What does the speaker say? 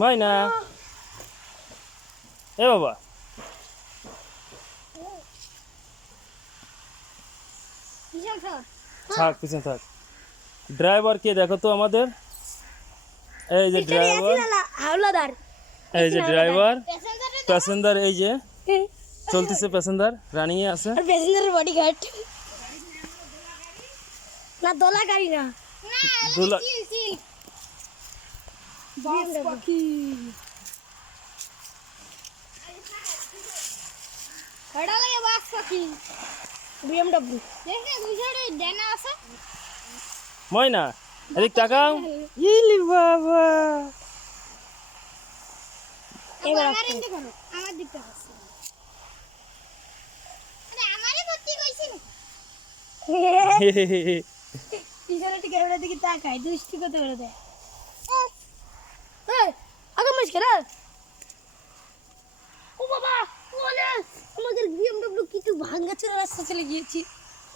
ময়না এ বাবা থাক পিছনে থাক। ড্রাইভার কে দেখো তো আমাদের? এই যে ড্রাইভার, হাওলাদার, এই যে ড্রাইভার, প্যাসেঞ্জার এই যে চলতেছে, প্যাসেঞ্জার রানিং এ আছে। আর প্যাসেঞ্জারের বডিগার্ড না, দোলা গাড়ি না, দোলা বাস পাখি। কয়টা লাগে বাস পাখি? বিএমডব্লিউ দেখে দুই সাইডে ডানা আছে। ময়না এদিক তাকাও। ইলি বাবা এবার আমার দিকে করো, আমার দিকটা আছে। আরে আমারে ভর্তি কইছিস পিছনে থেকে ক্যামেরা দিকে তাকায়, দুষ্টি কত করে দেয়। এই আগে মাস কেন? ও বাবা, ওলে আমাদের বিএমডব্লিউ কিছু ভাঙা চোরা রাস্তা চলে গিয়েছি।